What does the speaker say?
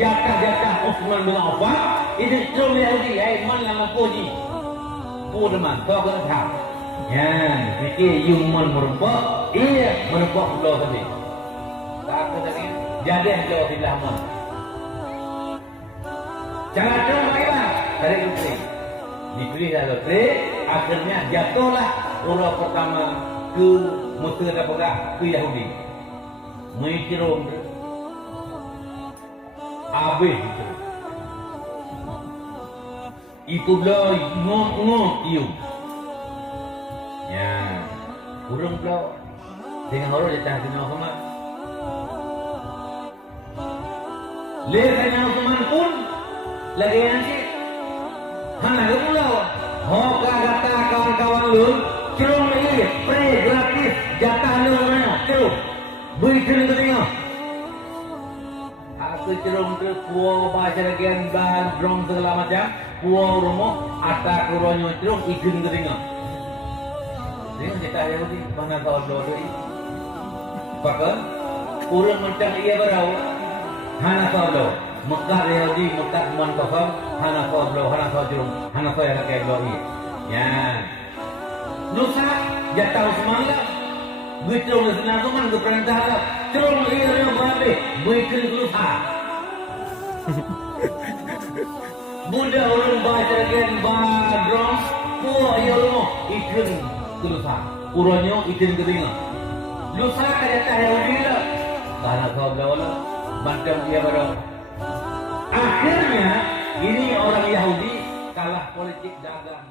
jatah Uthman bin Affan itu terus Yahudi man lama puji teman kau kena tahu ya fikir human merupak merupak pulau tadi tak tadi jadi jauh tidak man cara terus baiklah dari itu dipilih dari akhirnya jatuhlah orang pertama ke Mesir daripada ke Yahudi mengikirum habis itu belah ngok iu ya kurang belah dengan orang jatah kena sama lekanya teman pun lagi nanti hana berulau hoka kata kawan-kawan lu cerung ini free gratis jatah lu mana cerung beri cerung ke tengok aku cerung ke puau baca lagian ban drone segala macam puau rumah atas kuronyo cerung ikun ke tengok tengok jatah Yahudi mana kau doa ini pakai orang macam ia berau hana kau doa Mekah Yahudi Mekah man kau hana kau doa hana kau cerung hana kau yang kayak doa ini ya nusa jatah Uthman lah Betul senang teman ke perintah lah. Cerong ia yang berhabis. Mereka keluar. Budak orang baca gen badrong. Puak ia rumah. Ikan keluar. Uranya ikan keringan. Lusa ke jatah Yahudi lah. Karena kau belah macam dia berapa. Akhirnya ini orang Yahudi kalah politik dagang.